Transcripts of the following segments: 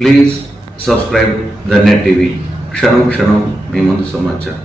please subscribe the Net TV క్షణం క్షణం మీ ముందు సమాచారం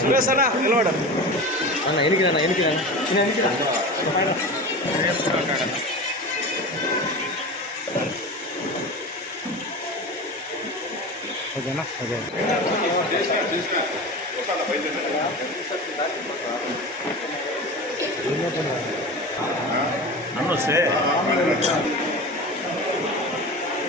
ಸುರೇಶ್ ಅಣ್ಣ ನಿಲ್ವಾಡ ಅಣ್ಣ ಏನಕ್ಕೆ ಅಣ್ಣ ಏನಕ್ಕೆ ಓಕೆನಾ ಓಕೆ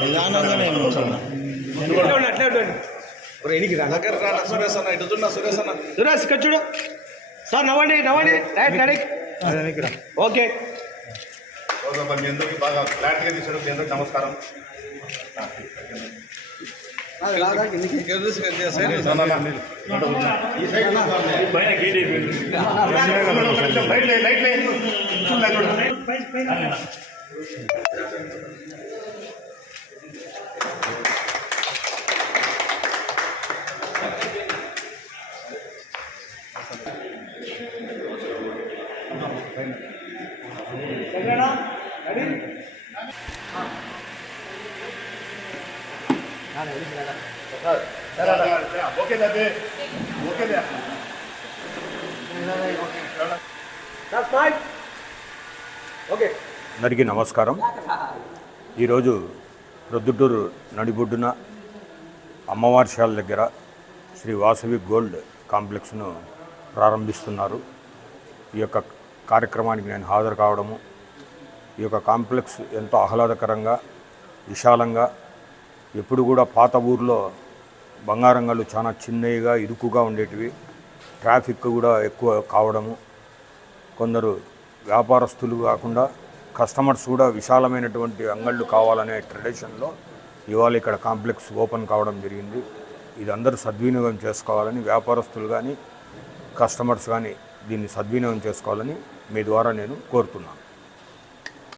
అన్న అట్లే ఉండండి ఎనికి రా దగ్గర రా సురేష్ ఇక్కడ చూడు. సార్ నవ్వండి నవ్వండి. Right ready okay. అందరికీ బాగా ఫ్లాట్గా తీసాడు నమస్కారం. లైట్ లైట్ ఓకే ఓకే అందరికీ నమస్కారం. ఈరోజు ప్రొద్దుటూరు నడిబొడ్డున అమ్మవారిశాల దగ్గర శ్రీ వాసవి గోల్డ్ కాంప్లెక్స్ను ప్రారంభిస్తున్నారు. ఈ యొక్క కార్యక్రమానికి నేను హాజరు కావడము ఈ యొక్క కాంప్లెక్స్ ఎంతో ఆహ్లాదకరంగా విశాలంగా ఎప్పుడు కూడా పాత ఊర్లో బంగారంగాలు చాలా చిన్నవిగా ఇరుకుగా ఉండేటివి. ట్రాఫిక్ కూడా ఎక్కువ కావడము. కొందరు వ్యాపారస్తులు కాకుండా కస్టమర్స్ కూడా విశాలమైనటువంటి అంగళ్ళు కావాలనే ట్రెడిషన్లో ఇవాళ ఇక్కడ కాంప్లెక్స్ ఓపెన్ కావడం జరిగింది. ఇది అందరూ సద్వినియోగం చేసుకోవాలని వ్యాపారస్తులు కానీ కస్టమర్స్ కానీ దీన్ని సద్వినియోగం చేసుకోవాలని మీ ద్వారా నేను కోరుతున్నాను.